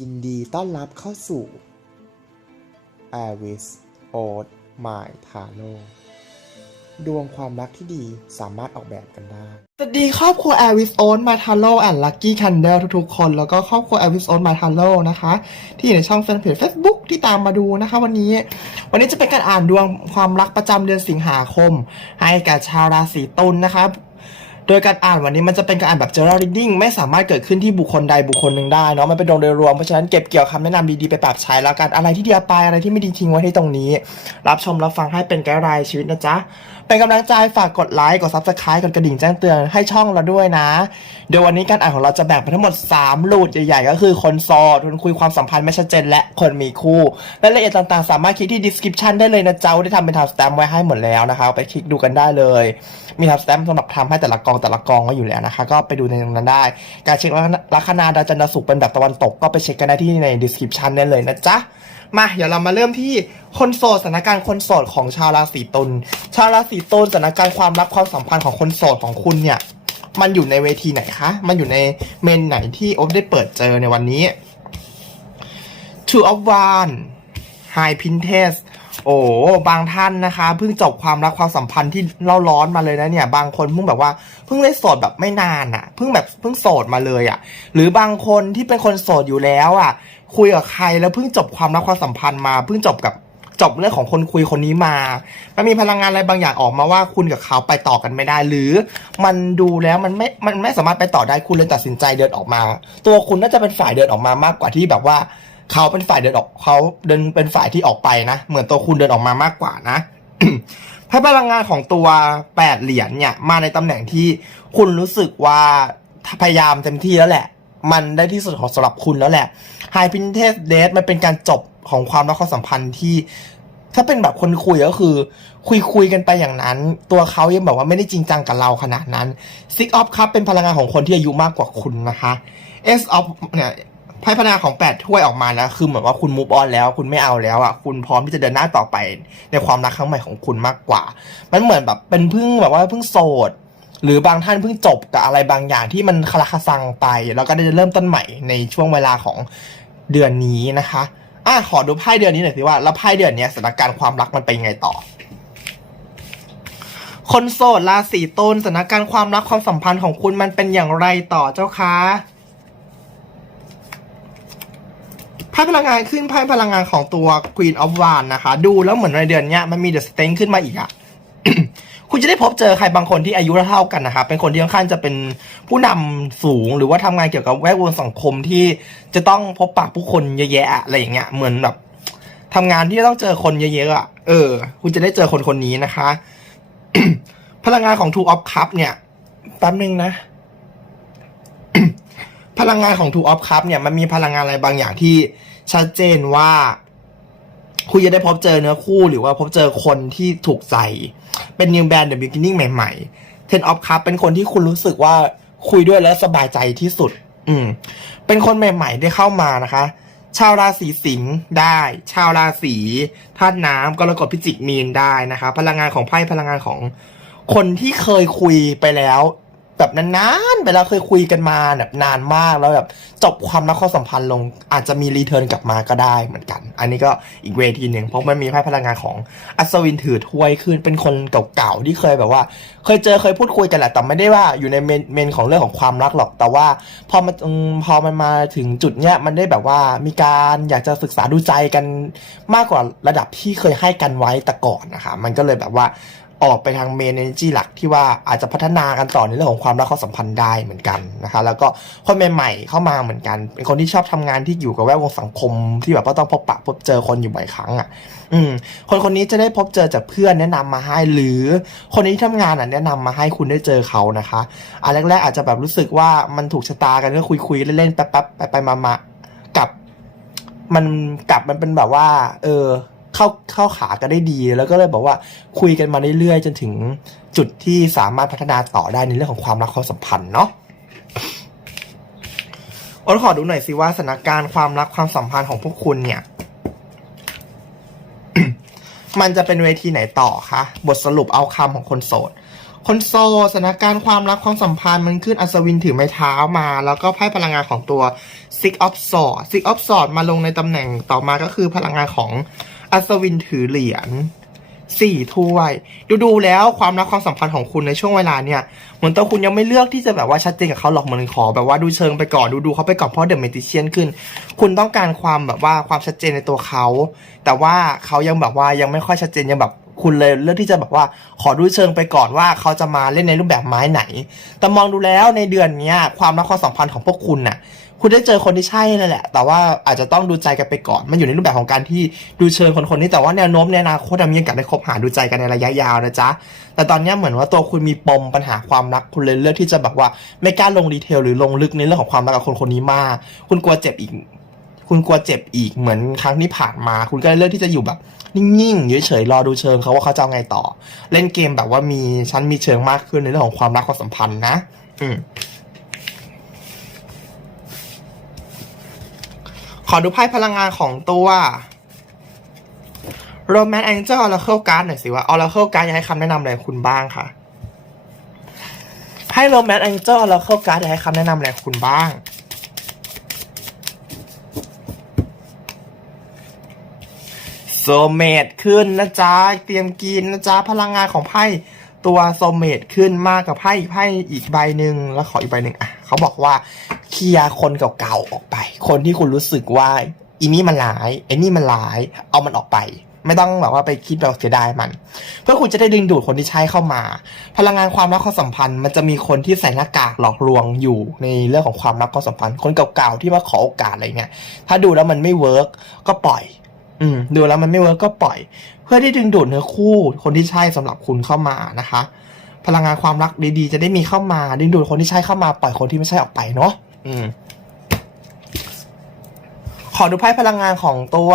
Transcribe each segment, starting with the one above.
ยินดีต้อนรับเข้าสู่ a r i s o d My Taro ดวงความรักที่ดีสามารถออกแบบกันได้ สวัสดีครอบครัว a อ r i s o n My Taro and Lucky Candle ทุกๆ คน แล้วก็ครอบครัว a อ r i s o n My Taro นะคะ ที่อยู่ในช่องแฟนเพจ Facebook ที่ตามมาดูนะคะ วันนี้ วันนี้จะเป็นการอ่านดวงความรักประจำเดือนสิงหาคม ให้กับชาวราศีตุลนะคะ โดยการอ่านวันนี้มันจะเป็นการอ่านแบบ general reading ไม่สามารถเกิดขึ้นที่บุคคลใดบุคคลหนึ่งได้เนาะมันเป็นดวงโดยรวมเพราะฉะนั้นเก็บเกี่ยวคำแนะนำดีๆไปปรับใช้แล้วกันอะไรที่ดียไปอะไรที่ไม่ดีทิ้งไว้ที่ตรงนี้ รับชมรับฟังให้เป็นไกด์ไลน์ชีวิตนะจ๊ะ เป็นกำลังใจฝากกดไลค์กด subscribe กดกระดิ่งแจ้งเตือนให้ช่องเราด้วยนะ เดี๋ยววันนี้การอ่านของเราจะแบ่งเป็นทั้งหมด 3 หลุดใหญ่ๆ ก็คือคนโสดคนคุยความสัมพันธ์ไม่ชัดเจนและคนมีคู่รายละเอียดต่างๆ สามารถคลิกที่ description ได้เลยนะเจ้าได้ทำเป็นทำสแตมป์ไว้ให้หมดแล้วนะคะไปคลิกดูกันได้เลย มีทำสแตมป์สำหรับทำให้แต่ละกองแต่ละกองก็อยู่แล้วนะคะ ก็ไปดูในตรงนั้นได้ การเช็คลัคนาดาวจันทร์ศุกร์เป็นแบบตะวันตกก็ไปเช็คกันได้ที่ใน description ได้เลยนะจ๊ะ มาเดี๋ยวเรามาเริ่มที่คนโสดสถานการณ์คนโสดของชาวราศีตุลชาวราศีตุลสถานการณ์ความรักความสัมพันธ์ของคนโสดของคุณเนี่ย มันอยู่ในเวทีไหนคะ มันอยู่ในเมนไหนที่โอ๊บได้เปิดเจอในวันนี้ Two of One High Pinterest โอ้บางท่านนะคะเพิ่งจบความรักความสัมพันธ์ที่เล่าร้อนมาเลยนะเนี่ย บางคนเพิ่งแบบว่าเพิ่งได้โสดแบบไม่นานอะ่ะเพิ่งแบบเพิ่งโสดมาเลยอะ่ะ หรือบางคนที่เป็นคนโสดอยู่แล้วอะ่ะ คุยกับใครแล้วเพิ่งจบความรักความสัมพันธ์มาเพิ่งจบกับจบเรื่องของคนคุยคนนี้มา มันมีพลังงานอะไรบางอย่างออกมาว่าคุณกับเขาไปต่อกันไม่ได้ หรือมันดูแล้วมันไม่ มันไม่สามารถไปต่อได้คุณเลยตัดสินใจเดินออกมา ตัวคุณน่าจะเป็นฝ่ายเดินออกมามากกว่าที่แบบว่า เขาเป็นฝ่ายเดินออกเขาเดินเป็นฝ่ายที่ออกไปนะ เหมือนตัวคุณเดินออกมามากกว่านะให้พลังงานของตัวแปดเหรียญเนี่ย มาในตำแหน่งที่คุณรู้สึกว่าพยายามเต็มที่แล้วแหละ มันได้ที่สุดของสำหรับคุณแล้วแหละ High Princess Date มันเป็นการจบของความรักความสัมพันธ์ที่ ถ้าเป็นแบบคนคุยก็คือ คุยคุยกันไปอย่างนั้น ตัวเขายังแบบว่าไม่ได้จริงจังกับเราขนาดนั้น Six of Cup เป็นพลังงานของคนที่อายุมากกว่าคุณนะคะ S of เนี่ย ไพ่พลังงาของแปดถ้วยออกมาแล้วคือเหมือนว่าคุณมูฟออนแล้ว คุณไม่เอาแล้วอะคุณพร้อมที่จะเดินหน้าต่อไป ในความรักครั้งใหม่ของคุณมากกว่า มันเหมือนแบบเป็นเพิ่งแบบว่าเพิ่งโสดหรือบางท่านเพิ่งจบกับอะไรบางอย่างที่มันคลาคาซังไป แล้วก็ได้เริ่มต้นใหม่ในช่วงเวลาของเดือนนี้นะคะอะขอดูไพ่เดือนนี้หน่อยสิว่าแล้วไพ่เดือนนี้สถานการณ์ความรักมันเป็นยังไงต่อ คนโสดราศีตุลสถานการณ์ความรักความสัมพันธ์ของคุณมันเป็นอย่างไรต่อเจ้าคะ ไพ่พลังงานขึ้นไพ่พลังงานของตัว Queen of Wands นะคะ ดูแล้วเหมือนในเดือนเนี้ยมันมี The Strength ขึ้นมาอีกอะคุณจะได้พบเจอใครบางคนที่อายุเท่ากันนะคะเป็นคนที่ค่อนข้างจะเป็นผู้นำสูงหรือว่าทำงานเกี่ยวกับแวดวงสังคมที่จะต้องพบปะผู้คนเยอะแยะอะไรอย่างเงี้ยเหมือนแบบทำงานที่ต้องเจอคนเยอะๆอะเออ คุณจะได้เจอคนคนนี้นะคะ พลังงานของ Two of Cup เนี่ยแป๊บนึงนะ พลังงานของ Two of Cup เนี่ยมันมีพลังงานอะไรบางอย่างที่ชัดเจนว่า คุณจะได้พบเจอเนื้อคู่หรือว่าพบเจอคนที่ถูกใจ เป็น new band the beginning ใหม่ๆ Ten of Cup เป็นคนที่คุณรู้สึกว่าคุยด้วยแล้วสบายใจที่สุด อืม เป็นคนใหม่ ๆ ได้เข้ามานะคะ ชาวราศีสิงห์ได้ ชาวราศีธาตุน้ำกรกฎพิจิกมีนได้นะคะ พลังงานของไพ่พลังงานของคนที่เคยคุยไปแล้ว แบบนานๆไปแล้วเคยคุยกันมาแบบนานมากแล้วแบบจบความรักความสัมพันธ์ลงอาจจะมีรีเทิร์นกลับมาก็ได้เหมือนกัน อันนี้ก็อีกเวทีหนึ่งเพราะมันมีไพ่พลังงานของอัศวินถือถ้วยขึ้นเป็นคนเก่าๆที่เคยแบบว่า เคยเจอเคยพูดคุยกันแหละแต่ไม่ได้ว่าอยู่ในเมนเมนของเรื่องของความรักหรอก แต่ว่าพอมันพอมันมาถึงจุดเนี้ยมันได้แบบว่ามีการอยากจะศึกษาดูใจกันมากกว่าระดับที่เคยให้กันไว้แต่ก่อนนะคะมันก็เลยแบบว่า ออกไปทางเมนเอเนจีหลักที่ว่าอาจจะพัฒนากันต่อในเรื่องของความรักความสัมพันธ์ได้เหมือนกันนะคะแล้วก็คนใหม่ๆเข้ามาเหมือนกัน เป็นคนที่ชอบทำงานที่อยู่กับแวดวงสังคม ที่แบบว่าต้องพบปะพบเจอคนอยู่บ่อยครั้งอะ อืม คนคนนี้จะได้พบเจอจากเพื่อนแนะนำมาให้ หรือคนที่ทำงานอะแนะนำมาให้คุณได้เจอเขานะคะอันแรกๆอาจจะแบบรู้สึกว่ามันถูกชะตากันก็คุยๆเล่นๆแป๊บๆไปๆมาๆกับ มันกลับมันเป็นแบบว่า เออ เข้าเข้าขากันได้ดี แล้วก็เลยบอกว่าคุยกันมาเรื่อยๆ จนถึงจุดที่สามารถพัฒนาต่อได้ในเรื่องของความรักความสัมพันธ์เนาะโอ้ขอดูหน่อยสิว่าสถานการณ์ความรักความสัมพันธ์ของพวกคุณเนี่ย มันจะเป็นเวทีไหนต่อคะบทสรุปเอาคำของคนโสด คนโสดสถานการณ์ความรักความสัมพันธ์มันขึ้นอัศวินถือไม้เท้ามา แล้วก็ไพ่พลังงานของตัว Six of Swords Six of Swords มาลงในตำแหน่งต่อมาก็คือพลังงานของ อัศวินถือเหรียญสี่ถ้วย ดูดูแล้วความรักความสัมพันธ์ของคุณในช่วงเวลาเนี่ย เหมือนตัวคุณยังไม่เลือกที่จะแบบว่าชัดเจนกับเขาหรอกเหมือนขอแบบว่าดูเชิงไปก่อนดูดูเขาไปก่อนเพราะเดอะเมติเชียนขึ้น คุณต้องการความแบบว่าความชัดเจนในตัวเขา แต่ว่าเขายังแบบว่ายังไม่ค่อยชัดเจนยังแบบคุณเลยเลือกที่จะแบบว่าขอดูเชิงไปก่อนว่าเขาจะมาเล่นในรูปแบบไม้ไหน แต่มองดูแล้วในเดือนเนี้ยความรักความสัมพันธ์ของพวกคุณน่ะ คุณได้เจอคนที่ใช่นั่นแหละ แต่ว่าอาจจะต้องดูใจกันไปก่อน มันอยู่ในรูปแบบของการที่ดูเชิงคนคนนี้ แต่ว่าแนวโน้มในอนาคตมีโอกาสได้คบหาดูใจกันในระยะยาวนะจ๊ะ แต่ตอนนี้เหมือนว่าตัวคุณมีปมปัญหาความรัก คุณเลยเลือกที่จะแบบว่าไม่กล้าลงดีเทลหรือลงลึกในเรื่องของความรักกับคนคนนี้มาก คุณกลัวเจ็บอีก คุณกลัวเจ็บอีกเหมือนครั้งที่ผ่านมา คุณก็เลยเลือกที่จะอยู่แบบนิ่งๆเฉยๆรอดูเชิงเขาว่าเขาจะเอาไงต่อ เล่นเกมแบบว่ามีชั้นมีเชิงมากขึ้นในเรื่องของความรักความสัมพันธ์นะ อืม อดูไพ่พลังงานของตัว Romance Angel Oracle Card หน่อยสิว่า Oracle Card อยากให้คำแนะนำอะไรคุณบ้างค่ะไพ่ Romance Angel Oracle Card อยากให้คำแนะนำอะไรคุณบ้างโซเมตขึ้นนะจ๊ะ เตรียมกินนะจ๊ะ พลังงานของไพ่ ตัวโซเมตขึ้นมากกับไพ่ไพ่อีกใบหนึ่งแล้วขออีกใบหนึ่งอะเขาบอกว่าเคลียร์คนเก่าๆออกไป คนที่คุณรู้สึกว่าอีนี่มันร้ายไอ้นี่มันร้าย เอามันออกไป ไม่ต้องแบบว่าไปคิดแบบเสียดายมัน เพื่อคุณจะได้ดึงดูดคนที่ใช่เข้ามา พลังงานความรักความสัมพันธ์ มันจะมีคนที่ใส่หน้ากากหลอกลวงอยู่ในเรื่องของความรักความสัมพันธ์ คนเก่าๆที่มาขอโอกาสอะไรเงี้ยถ้าดูแล้วมันไม่เวิร์กก็ปล่อย อืมดูแล้วมันไม่เวิร์กก็ปล่อย เพื่อที่ดึงดูดเนื้อคู่คนที่ใช่สำหรับคุณเข้ามานะคะ พลังงานความรักดีๆ จะได้มีเข้ามา ดึงดูดคนที่ใช่เข้ามาปล่อยคนที่ไม่ใช่ออกไปเนาะอืมขอดูไพ่พลังงานของตัว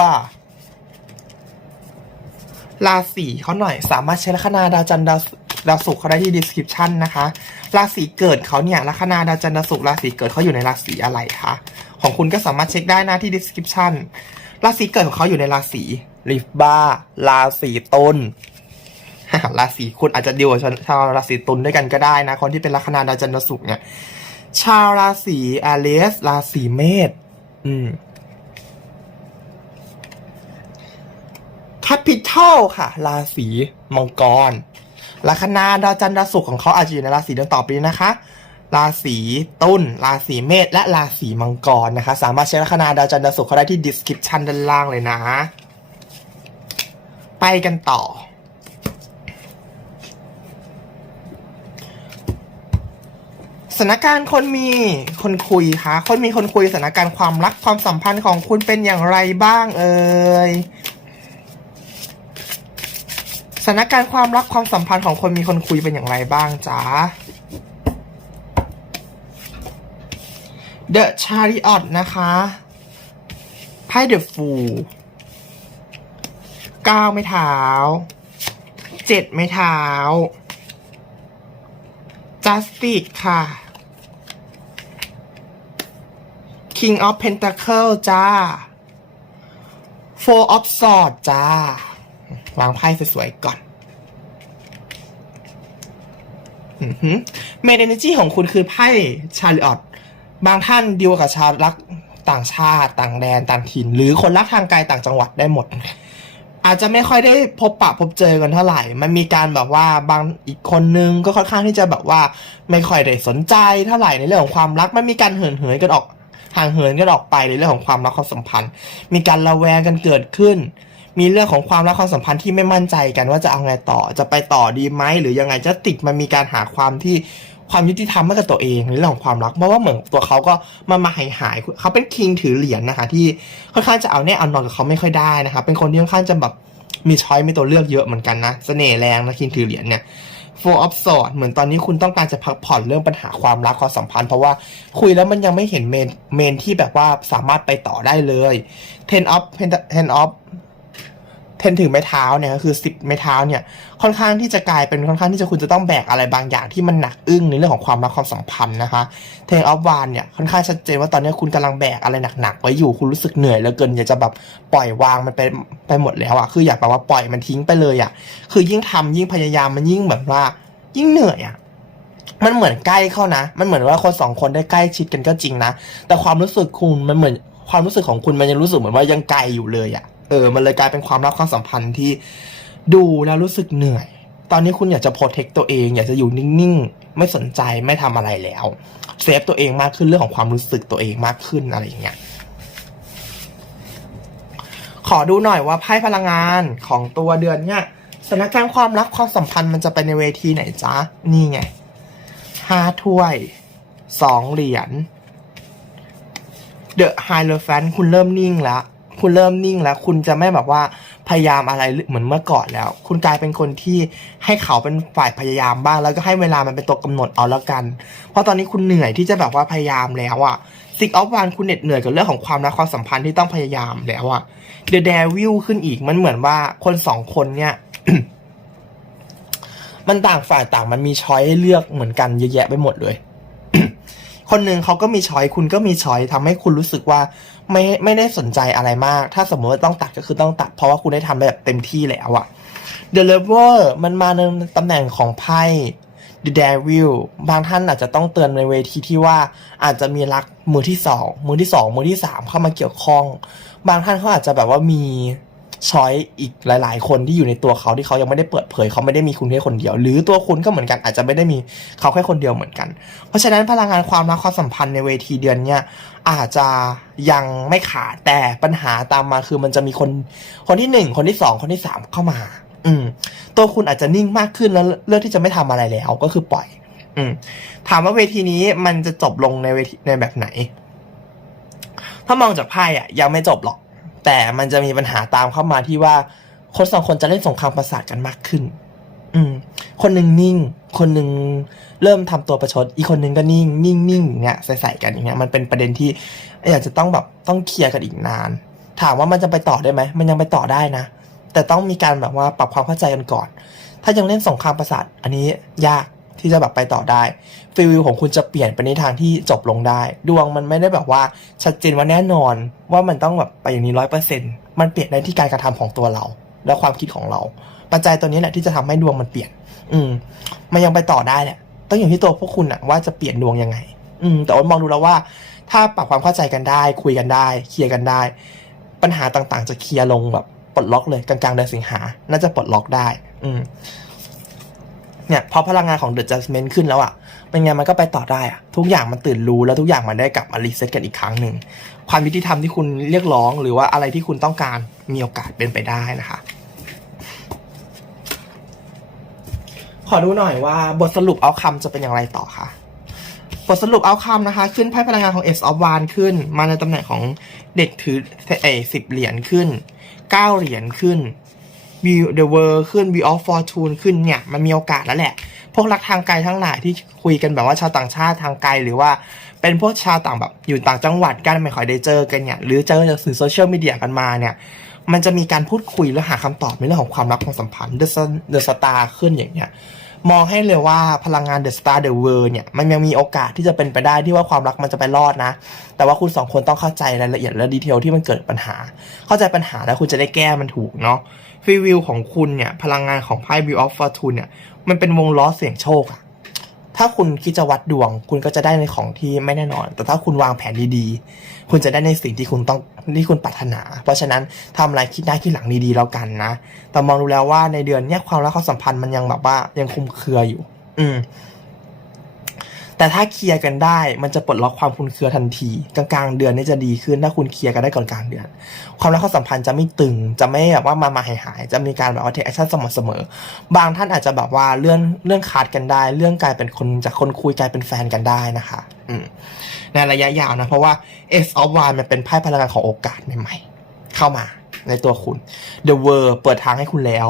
ราศีเขาหน่อยสามารถใช้ลัคนาดาวจันทร์ดาวดาวศุกร์เขาได้ที่ description นะคะ ราศีเกิดเขาเนี่ยลัคนาดาวจันทร์ดาวศุกร์ราศีเกิดเขาอยู่ในราศีอะไรคะของคุณก็สามารถเช็คได้นะที่ description ราศีเกิดของเขาอยู่ในราศีลิฟบ้าราศีตุลราศีคุณอาจจะดีกว่าชาวราศีตุลด้วยกันก็ได้นะ คนที่เป็นลัคนาดาวจันทร์ศุกร์เนี่ยชาวราศีแอเลสราศีเมษอืม Capital ค่ะ ราศีมังกรลัคนาดาวจันทร์ดาวศุกร์ของเขาอาจจะอยู่ในราศีเดังต่อไปนะคะ ราศีตุลราศีเมษและราศีมังกรนะคะ สามารถใช้ลัคนาดาวจันทร์ดาวศุกร์เขาได้ที่ description ด้านล่างเลยนะ ไปกันต่อ สถานการณ์คนมีคนคุยคะคนมีคนคุยสถานการณ์ความรักความสัมพันธ์ของคุณเป็นอย่างไรบ้างเอ่ยสถานการณ์ความรักความสัมพันธ์ของคนมีคนคุยเป็นอย่างไรบ้างจ๊ะ The Chariot นะคะไพ่ The Fool เก้าไม่เท้าเจ็ดไม่เท้า Justice ค่ะ King of Pentacle จ้า Four of Swords จ้า วางไพ่สวยๆก่อนเมดเอเนจีของคุณคือไพ่ชาริออต บางท่านดีลกับชาวรักต่างชาติ ต่างแดนต่างถิ่น หรือคนรักทางไกลต่างจังหวัดได้หมด อาจจะไม่ค่อยได้พบปะพบเจอกันเท่าไหร่ มันมีการแบบว่าบางอีกคนนึงก็ค่อนข้างที่จะแบบว่าไม่ค่อยได้สนใจเท่าไหร่ในเรื่องของความรักมันมีการเหินเหินกันออกห่างเหินกันออกไปในเรื่องของความรักความสัมพันธ์ มีการระแวงกันเกิดขึ้น มีเรื่องของความรักความสัมพันธ์ที่ไม่มั่นใจกันว่าจะเอาไงต่อ จะไปต่อดีไหมหรือยังไงจะติดมันมีการหาความที่ ความยุติธรรมให้กับตัวเองในเรื่องของความรักเพราะว่าเหมือนตัวเขาก็มามาหายหายๆเขาเป็นคิงถือเหรียญนะคะ ที่ค่อนข้างจะเอาแน่เอานอนกับเขาไม่ค่อยได้นะคะเป็นคนที่ค่อนข้างจะแบบมีช้อยมีตัวเลือกเยอะเหมือนกันนะเสน่ห์แรงนะคิงถือเหรียญเนี่ย Four of Swords เหมือนตอนนี้คุณต้องการจะพักผ่อนเรื่องปัญหาความรักความสัมพันธ์ เพราะว่าคุยแล้วมันยังไม่เห็นเมนเมนที่แบบว่าสามารถไปต่อได้เลย Ten of Ten of เทน เทนถึงไม้เท้าเนี่ยก็คือสิบไม้เท้าเนี่ยค่อนข้างที่จะกลายเป็นค่อนข้างที่จะคุณจะต้องแบกอะไรบางอย่างที่มันหนักอึ้งในเรื่องของความรักความสัมพันธ์นะคะเทนออฟวานเนี่ยค่อนข้างชัดเจนว่าตอนนี้คุณกำลังแบกอะไรหนักๆไว้อยู่คุณรู้สึกเหนื่อยเหลือเกินอยากจะแบบปล่อยวางมันไปไปหมดแล้วอะคืออยากแบบว่าปล่อยมันทิ้งไปเลยอะคือยิ่งทำยิ่งพยายามมันยิ่งแบบว่า ยิ่งเหนื่อยอะมันเหมือนใกล้เข้านะ มันเหมือนว่าคนสองคนได้ใกล้ชิดกันก็จริงนะ แต่ความรู้สึกคุณมันเหมือนความรู้สึกของคุณมันยังรู้สึกเหมือนว่ายังไกลอยู่เลยอะ่ะ เออ มันเลยกลายเป็นความรักความสัมพันธ์ที่ดูแล้วรู้สึกเหนื่อย ตอนนี้คุณอยากจะโปรเทคตัวเอง อยากจะอยู่นิ่งๆ ไม่สนใจไม่ทำอะไรแล้ว เซฟตัวเองมากขึ้นเรื่องของความรู้สึกตัวเองมากขึ้นอะไรอย่างเงี้ย ขอดูหน่อยว่าไพ่พลังงานของตัวเดือนเนี่ยสถานการณ์ความรักความสัมพันธ์มันจะไปในเวทีไหนจ๊ะ นี่ไงห้าถ้วยสองเหรียญเดอะไฮเลฟนคุณเริ่มนิ่งแล้ว คุณเริ่มนิ่งแล้ว คุณจะไม่แบบว่าพยายามอะไรเหมือนเมื่อก่อนแล้ว คุณกลายเป็นคนที่ให้เขาเป็นฝ่ายพยายามบ้าง แล้วก็ให้เวลามันเป็นตัวกำหนดเอาแล้วกัน เพราะตอนนี้คุณเหนื่อยที่จะแบบว่าพยายามแล้วอะซิกออฟวานคุณเหน็ดเหนื่อยกับเรื่องของความรักความสัมพันธ์ที่ต้องพยายามแล้วอะเดอะเดวิลขึ้นอีกมันเหมือนว่าคนสองคนเนี่ยมันต่างฝ่ายต่างมันมีช้อยให้เลือกเหมือนกันเยอะแยะไปหมดเลย คนหนึ่งเขาก็มีช้อยคุณก็มีช้อยทำให้คุณรู้สึกว่า ไม่ไม่ได้สนใจอะไรมาก ถ้าสมมติว่าต้องตัดก็คือต้องตัด เพราะว่าคุณได้ทำแบบเต็มที่แล้วอะ The Lover มันมาในตำแหน่งของไพ่ The Devil บางท่านอาจจะต้องเตือนในเวทีที่ว่าอาจจะมีรักมือที่สองมือที่สองมือที่สามเข้ามาเกี่ยวข้อง บางท่านเขาอาจจะแบบว่ามี ช้อยอีกหลาย ๆ คนที่อยู่ในตัวเขาที่เขายังไม่ได้เปิดเผยเขาไม่ได้มีคุณแค่คนเดียว หรือตัวคุณก็เหมือนกันอาจจะไม่ได้มีเขาแค่คนเดียวเหมือนกัน เพราะฉะนั้นพลังงานความรักความสัมพันธ์ในเวทีเดือนเนี้ยอาจจะยังไม่ขาดแต่ปัญหาตามมาคือมันจะมีคนคนที่หนึ่งคนที่สองคนที่สามเข้ามา อืม ตัวคุณอาจจะนิ่งมากขึ้นแล้วเลือกที่จะไม่ทำอะไรแล้วก็คือปล่อย อืม ถามว่าเวทีนี้มันจะจบลงในเวทีในแบบไหน ถ้ามองจากไพ่อะยังไม่จบหรอก แต่มันจะมีปัญหาตามเข้ามาที่ว่าคนสองคนจะเล่นสงครามประสาทกันมากขึ้น อืม คนหนึ่งนิ่ง คนหนึ่งเริ่มทำตัวประชด อีกคนหนึ่งก็นิ่ง นิ่งนิ่งอย่างเงี้ย ใส่ใส่กันอย่างเงี้ย มันเป็นประเด็นที่อยากจะต้องแบบต้องเคลียร์กันอีกนาน ถามว่ามันจะไปต่อได้ไหม มันยังไปต่อได้นะ แต่ต้องมีการแบบว่าปรับความเข้าใจกันก่อน ถ้ายังเล่นสงครามประสาท อันนี้ยาก ที่จะแบบไปต่อได้ฟีลของคุณจะเปลี่ยนไปในทางที่จบลงได้ ดวงมันไม่ได้แบบว่าชัดเจนว่าแน่นอนว่ามันต้องแบบไปอย่างนี้ร้อยเปอร์เซ็นต์มันเปลี่ยนได้ที่การกระทำของตัวเรา และความคิดของเรา ปัจจัยตัวนี้แหละที่จะทำให้ดวงมันเปลี่ยน อืม มันยังไปต่อได้แหละต้องอยู่ที่ตัวพวกคุณอะว่าจะเปลี่ยนดวงยังไง อืม แต่ว่ามองดูแล้วว่า ถ้าปรับความเข้าใจกันได้ คุยกันได้ เคลียร์กันได้ ปัญหาต่างๆ จะเคลียร์ลงแบบปลดล็อกเลยกลางๆเดือนสิงหา น่าจะปลดล็อกได้ อืม เนี่ยพอพลังงานของ The Judgment ขึ้นแล้วอะเป็นไงมันก็ไปต่อได้อะทุกอย่างมันตื่นรู้แล้วทุกอย่างมันได้กลับมารีเซ็ตกันอีกครั้งหนึ่ง ความยุติธรรมที่คุณเรียกร้องหรือว่าอะไรที่คุณต้องการมีโอกาสเป็นไปได้นะคะ ขอดูหน่อยว่าบทสรุปเอาคำจะเป็นอย่างไรต่อคะบทสรุปเอาคำนะคะ ขึ้นไพ่พลังงานของ S of One ขึ้น มาในตำแหน่งของเด็กถือเอสิบเหรียญขึ้นเก้าเหรียญขึ้น View the World ขึ้น View of Fortune ขึ้นเนี่ยมันมีโอกาสแล้วแหละ พวกรักทางไกลทั้งหลายที่คุยกันแบบว่าชาวต่างชาติทางไกลหรือว่าเป็นพวกชาวต่างแบบอยู่ต่างจังหวัดกันไม่ค่อยได้เจอกันเนี่ยหรือเจอจากสื่อโซเชียลมีเดียกันมาเนี่ยมันจะมีการพูดคุยและหาคำตอบในเรื่องของความรักความสัมพันธ์ The Sun The Star ขึ้นอย่างเงี้ยมองให้เลยว่าพลังงาน The Star The World เนี่ยมันยังมีโอกาสที่จะเป็นไปได้ที่ว่าความรักมันจะไปรอดนะ แต่ว่าคุณสองคนต้องเข้าใจรายละเอียดและดีเทลที่มันเกิดปัญหา เข้าใจปัญหาแล้วคุณจะได้แก้มันถูกเนาะ ฟีวิวของคุณเนี่ย พลังงานของไพ่ View of Fortune เนี่ย มันเป็นวงล้อเสี่ยงโชคอะถ้าคุณคิดจะวัดดวง คุณก็จะได้ในของที่ไม่แน่นอน แต่ถ้าคุณวางแผนดีๆ คุณจะได้ในสิ่งที่คุณต้องที่คุณปรารถนา เพราะฉะนั้นทำอะไรคิดได้คิดหลังดีๆแล้วกันนะ แต่มองดูแล้วว่าในเดือนเนี้ยความรักความสัมพันธ์มันยังแบบว่ายังคุมเครืออยู่ อืม แต่ถ้าเคลียร์กันได้ มันจะปลดล็อกความคลุมเครือทันที กลางๆเดือนนี่จะดีขึ้น ถ้าคุณเคลียร์กันได้ก่อนกลางเดือน ความรักความสัมพันธ์จะไม่ตึง จะไม่แบบว่ามามาหายหาย จะมีการแบบว่าเทคแอคชั่นสม่ำเสมอ บางท่านอาจจะแบบว่าเลื่อนเลื่อนขาดกันได้ เรื่องกลายเป็นคนจากคนคุยกลายเป็นแฟนกันได้นะคะ อืม ในระยะยาวนะ เพราะว่า S of One มันเป็นไพ่พลังงานของโอกาสใหม่ๆเข้ามาในตัวคุณ The World เปิดทางให้คุณแล้ว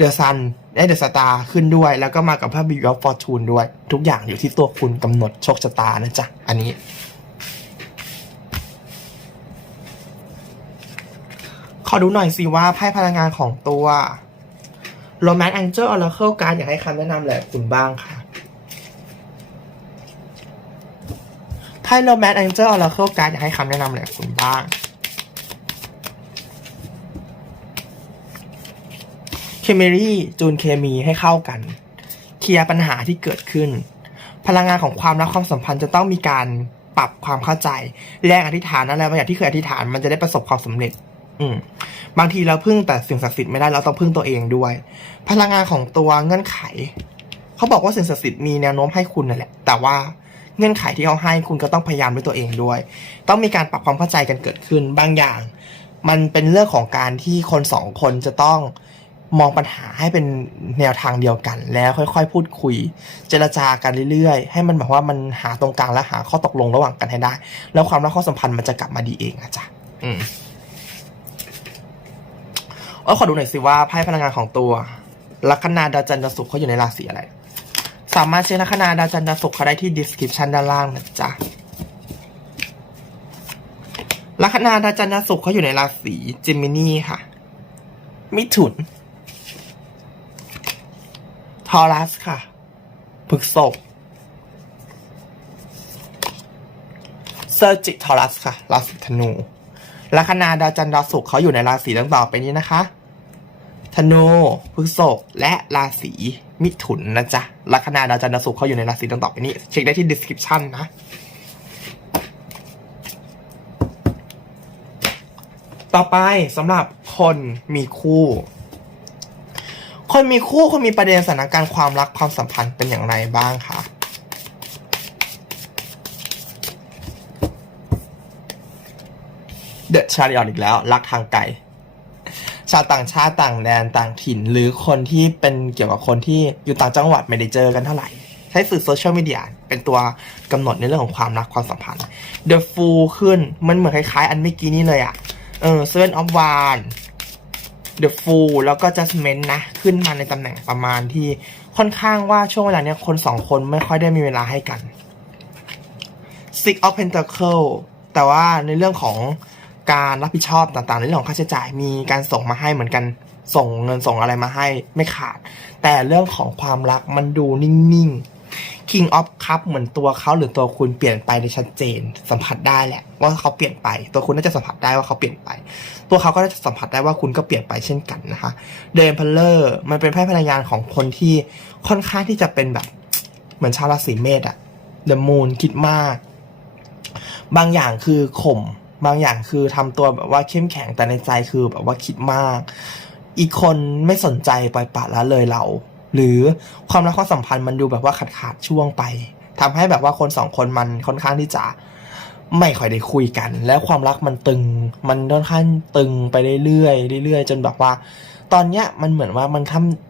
The Sun ได้ The Star ขึ้นด้วย แล้วก็มากับพระ View of Fortune ด้วย ทุกอย่างอยู่ที่ตัวคุณกำหนดโชคชะตานะจ๊ะ อันนี้ ขอดูหน่อยสิว่าไพ่พลังงานของตัว Romance Angel Oracle การอยากให้คำแนะนำแหละคุณบ้างค่ะไพ่ Romance Angel Oracle การอยากให้คำแนะนำแหละคุณบ้าง เคมีรีจูนเคมีให้เข้ากัน เคลียร์ปัญหาที่เกิดขึ้น พลังงานของความรักความสัมพันธ์จะต้องมีการปรับความเข้าใจ แรงอธิษฐานอะไรบางอย่างที่เคยอธิษฐานมันจะได้ประสบความสำเร็จ อืมบางทีเราพึ่งแต่สิ่งศักดิ์สิทธิ์ไม่ได้เราต้องพึ่งตัวเองด้วย พลังงานของตัวเงื่อนไข เขาบอกว่าสิ่งศักดิ์สิทธิ์มีแนวโน้มให้คุณนั่นแหละ แต่ว่าเงื่อนไขที่เขาให้คุณก็ต้องพยายามด้วยตัวเองด้วย ต้องมีการปรับความเข้าใจกันเกิดขึ้นบางอย่าง มันเป็นเรื่องของการที่คนสองคนจะต้อง มองปัญหาให้เป็นแนวทางเดียวกัน แล้วค่อยๆ พูดคุย เจรจากันเรื่อยๆ ให้มันแบบว่ามันหาตรงกลางและหาข้อตกลงระหว่างกันให้ได้ แล้วความรักความสัมพันธ์มันจะกลับมาดีเองอะจ๊ะอืมเออขอดูหน่อยสิว่าไพ่พลังงานของตัวลัคนาดาวจันทร์ดาวศุกร์เขาอยู่ในราศีอะไร สามารถเช็คลัคนาดาวจันทร์ดาวศุกร์เขาได้ที่ description ด้านล่างนะจ๊ะลัคนาดาวจันทร์ดาวศุกร์เขาอยู่ในราศีเจมินีค่ะมิถุน ทอรัสค่ะพฤษภเซอร์จิทอรัสค่ะ ราศีธนู ลัคนาดาวจันทร์ดาวศุกร์เขาอยู่ในราศีดังต่อไปนี้นะคะ ธนูพฤษภและราศีมิถุนนะจ๊ะ ลัคนาดาวจันทร์ดาวศุกร์เขาอยู่ในราศีดังต่อไปนี้ เช็คได้ที่ description นะต่อไปสำหรับคนมีคู่ คนมีคู่คนมีประเด็นสถานการณ์ความรักความสัมพันธ์เป็นอย่างไรบ้างคะเดอะชาริออนอีกแล้ว รักทางไกลชาวต่างชาติต่างแดนต่างถิ่น หรือคนที่เป็นเกี่ยวกับคนที่อยู่ต่างจังหวัดไม่ได้เจอกันเท่าไหร่ ใช้สื่อโซเชียลมีเดียเป็นตัวกำหนดในเรื่องของความรักความสัมพันธ์ The Fool ขึ้นมันเหมือนคล้ายๆ อันเมื่อกี้นี้เลยอะเออ Seven of Wands The Fool แล้วก็ Judgment นะ ขึ้นมาในตำแหน่งประมาณที่ค่อนข้างว่าช่วงเวลาเนี้ยคนสองคนไม่ค่อยได้มีเวลาให้กัน Six of Pentacle แต่ว่าในเรื่องของการรับผิดชอบต่างๆ ในเรื่องของค่าใช้จ่ายมีการส่งมาให้เหมือนกันส่งเงินส่งอะไรมาให้ไม่ขาด แต่เรื่องของความรักมันดูนิ่งๆ King of Cup เหมือนตัวเขาหรือตัวคุณเปลี่ยนไปในชัดเจน สัมผัสได้แหละ ว่าเขาเปลี่ยนไป ตัวคุณน่าจะสัมผัสได้ว่าเขาเปลี่ยนไป ตัวเขาก็น่าจะสัมผัสได้ว่าคุณก็เปลี่ยนไปเช่นกันนะคะเดนพัลเลอร์มันเป็นไพ่พลังงานของคนที่ค่อนข้างที่จะเป็นแบบเหมือนชาวราศีเมษอะเดอะมูนคิดมาก บางอย่างคือข่มบางอย่างคือทำตัวแบบว่าเข้มแข็งแต่ในใจคือแบบว่าคิดมาก อีกคนไม่สนใจปล่อยปละละเลยเรา หรือความรักความสัมพันธ์มันดูแบบว่าขาดขาดช่วงไปทำให้แบบว่าคนสองคนมันค่อนข้างที่จะไม่ค่อยได้คุยกัน แล้วความรักมันตึง มันค่อนข้างตึงไปเรื่อยๆเรื่อยๆ จนแบบว่า ตอนเนี้ยมันเหมือนว่ามัน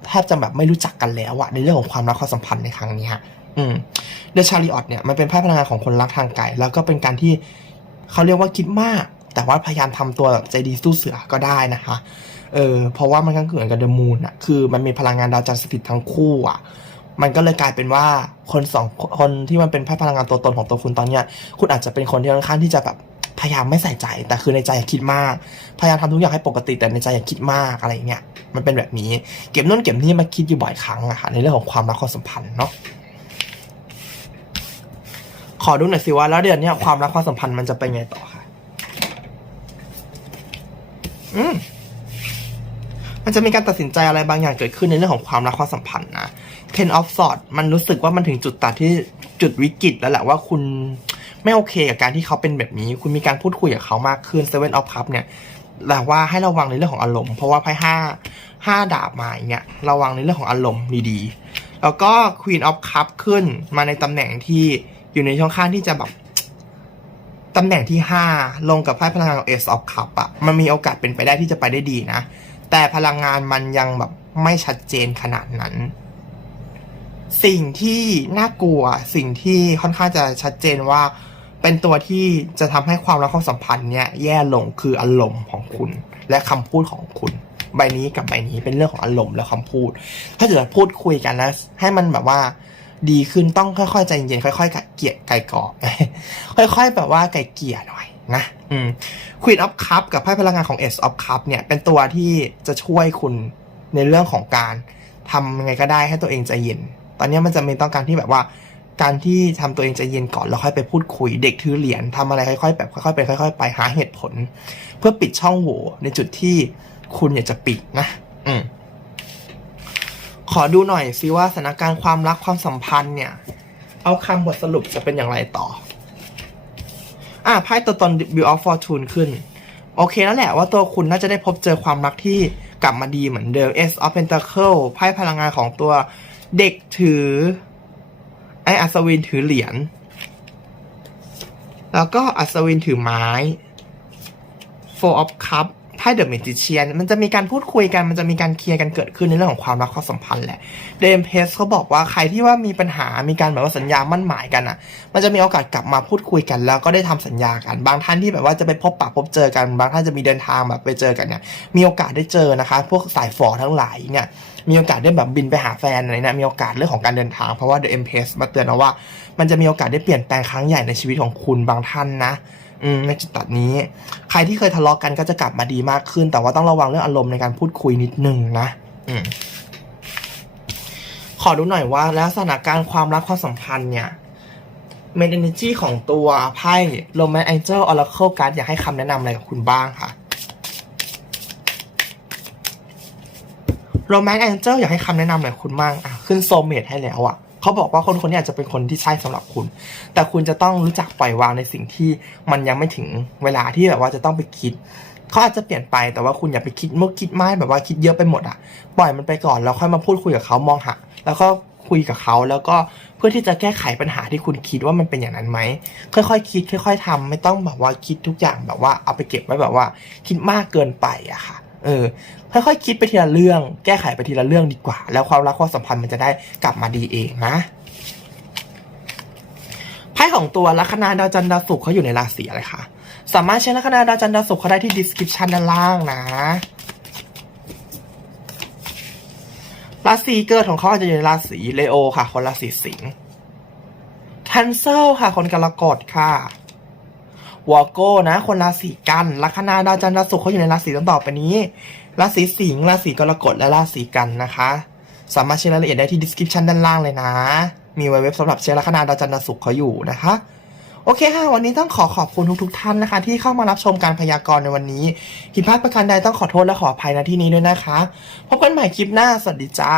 แทบจะแบบไม่รู้จักกันแล้วอะในเรื่องของความรักความสัมพันธ์ในครั้งนี้อืมเดชาริออตเนี่ยมันเป็นไพ่พลังงานของคนรักทางไกลแล้วก็เป็นการที่เขาเรียกว่าคิดมาก แต่ว่าพยายามทำตัวแบบใจดีสู้เสือก็ได้นะคะ เออเพราะว่ามันก็เหมือนกับเดอะมูนอะคือมันมีพลังงานดาวจันทร์สถิตทั้งคู่อะมันก็เลยกลายเป็นว่าคนสองคนที่มันเป็นไพ่พลังงานตัวตนของตัวคุณตอนเนี้ย คุณอาจจะเป็นคนที่ค่อนข้างที่จะแบบพยายามไม่ใส่ใจ แต่คือในใจอยากคิดมาก พยายามทำทุกอย่างให้ปกติแต่ในใจอยากคิดมากอะไรเงี้ย มันเป็นแบบนี้ เก็บนู่นเก็บนี่มาคิดอยู่บ่อยครั้งอะค่ะในเรื่องของความรักความสัมพันธ์เนาะ ขอดูหน่อยสิว่าแล้วเดือนนี้ความรักความสัมพันธ์มันจะเป็นไงต่อค่ะ อืม มันจะมีการตัดสินใจอะไรบางอย่างเกิดขึ้นในเรื่องของความรักความสัมพันธ์นะ Ten of Swords มันรู้สึกว่ามันถึงจุดตัดที่จุดวิกฤตแล้วแหละว่าคุณไม่โอเคกับการที่เขาเป็นแบบนี้ คุณมีการพูดคุยกับเขามากขึ้น Seven of Cups เนี่ยแต่ว่าให้ระวังในเรื่องของอารมณ์ เพราะว่าไพ่ห้าห้าดาบมาอย่างเงี้ยระวังในเรื่องของอารมณ์ดีๆ แล้วก็ Queen of Cups ขึ้นมาในตำแหน่งที่อยู่ในช่องข้างที่จะแบบตำแหน่งที่ 5 ลงกับไพ่พลังงานของ Ace of Cup อะมันมีโอกาสเป็นไปได้ที่จะไปได้ดีนะ แต่พลังงานมันยังแบบไม่ชัดเจนขนาดนั้น สิ่งที่น่ากลัวสิ่งที่ค่อนข้างจะชัดเจนว่า เป็นตัวที่จะทำให้ความรักความสัมพันธ์เนี่ยแย่ลงคืออารมณ์ของคุณ และคำพูดของคุณ ใบนี้กับใบนี้เป็นเรื่องของอารมณ์และคำพูด ถ้าเกิดพูดคุยกันแล้วให้มันแบบว่าดีขึ้นต้องค่อยๆใจเย็นค่อยๆไก่เกลี่ยไก่กรอบค่อย ๆ แบบว่าไก่เกลี่ยหน่อย นะอืม Queen of Cup กับไพ่พลังงานของ Ace of Cup เนี่ยเป็นตัวที่จะช่วยคุณในเรื่องของการทำยังไงก็ได้ให้ตัวเองใจเย็น ตอนนี้มันจะมีต้องการที่แบบว่า การที่ทำตัวเองใจเย็นก่อนแล้วค่อยไปพูดคุย เด็กถือเหรียญทำอะไรค่อยๆแบบค่อยๆไปค่อย ๆ ไปหาเหตุผล เพื่อปิดช่องโหว่ในจุดที่คุณอยากจะปิดนะ อืมขอดูหน่อยซิว่าสถานการณ์ความรักความสัมพันธ์เนี่ย เอาคำบทสรุปจะเป็นอย่างไรต่อ อะไพ่ตัวตน Wheel of Fortune ขึ้น โอเคแล้วแหละว่าตัวคุณน่าจะได้พบเจอความรักที่กลับมาดีเหมือนเดิม S of Pentacle ไพ่พลังงานของตัวเด็กถือ ไออัศวินถือเหรียญ แล้วก็อัศวินถือไม้ Four of Cup ไพ่เดอะเมจิเชียนมันจะมีการพูดคุยกัน มันจะมีการเคลียร์กันเกิดขึ้นในเรื่องของความรักความสัมพันธ์แหละเดมเพสเขาบอกว่าใครที่ว่ามีปัญหามีการแบบว่าสัญญามั่นหมายกันอะ มันจะมีโอกาสกลับมาพูดคุยกัน แล้วก็ได้ทำสัญญากัน บางท่านที่แบบว่าจะไปพบปะพบเจอกัน บางท่านจะมีเดินทางแบบไปเจอกันเนี่ย มีโอกาสได้เจอนะคะ พวกสายฝอทั้งหลายเนี่ยมีโอกาสได้แบบบินไปหาแฟนอะไรนี่ยมีโอกาสเรื่องของการเดินทางเพราะว่า The Empress มาเตือนเอาว่า มันจะมีโอกาสได้เปลี่ยนแปลงครั้งใหญ่ในชีวิตของคุณบางท่านนะ อืมในจุดตัดนี้ ใครที่เคยทะเลาะกันก็จะกลับมาดีมากขึ้น แต่ว่าต้องระวังเรื่องอารมณ์ในการพูดคุยนิดนึงนะ อืมขอดูหน่อยว่า แล้วสถานการณ์ความรักความสัมพันธ์เนี่ยเมนเอเนจีของตัวไพ่โรแมนแองเจิลออร์เคิลการ์ดอยากให้คำแนะนำอะไรกับคุณบ้างค่ะโรแมนแองเจิลอยากให้คำแนะนำอะไรคุณบ้างอะขึ้นโซเมทให้แล้วอะ เขาบอกว่าคนคนนี้อาจจะเป็นคนที่ใช่สำหรับคุณ แต่คุณจะต้องรู้จักปล่อยวางในสิ่งที่มันยังไม่ถึงเวลาที่แบบว่าจะต้องไปคิดเขาอาจจะเปลี่ยนไปแต่ว่าคุณอย่าไปคิดมุกคิดไม่แบบว่าคิดเยอะไปหมดอะปล่อยมันไปก่อนแล้วค่อยมาพูดคุยกับเขามองหาแล้วก็คุยกับเขาแล้วก็เพื่อที่จะแก้ไขปัญหาที่คุณคิดว่ามันเป็นอย่างนั้นไหมค่อยๆคิด ค่อย ๆทำไม่ต้องแบบว่าคิดทุกอย่างแบบว่าเอาไปเก็บไว้แบบว่า คิดมากเกินไปอะค่ะ เออค่อยๆคิดไปทีละเรื่อง แก้ไขไปทีละเรื่องดีกว่า แล้วความรักความสัมพันธ์มันจะได้กลับมาดีเองนะไพ่ของตัวลัคนาดาวจันทร์ดาวศุกร์เขาอยู่ในราศีอะไรคะสามารถใช้ลัคนาดาวจันทร์ดาวศุกร์เขาได้ที่ description ด้านล่างนะราศีเกิดของเขาอาจจะอยู่ในราศีเลโอค่ะ คนราศีสิงห์ทันเซลค่ะ คนกรกฎค่ะ วอโก้นะ คนราศีกันลัคนาดาวจันทร์ดาศุกร์เขาอยู่ในราศีต่อไปนี้ราศีสิงห์ราศีกรกฎและราศีกันนะคะ สามารถเช็ครายละเอียดได้ที่ description ด้านล่างเลยนะ มีไว้เว็บสำหรับเช็คลัคนาดาวจันทร์ดาศุกร์เขาอยู่นะคะโอเคค่ะ วันนี้ต้องขอขอบคุณทุกๆท่านนะคะ ที่เข้ามารับชมการพยากรณ์ในวันนี้ผิดพลาดประการใดต้องขอโทษและขออภัยณที่นี้ด้วยนะคะ พบกันใหม่คลิปหน้า สวัสดีจ้า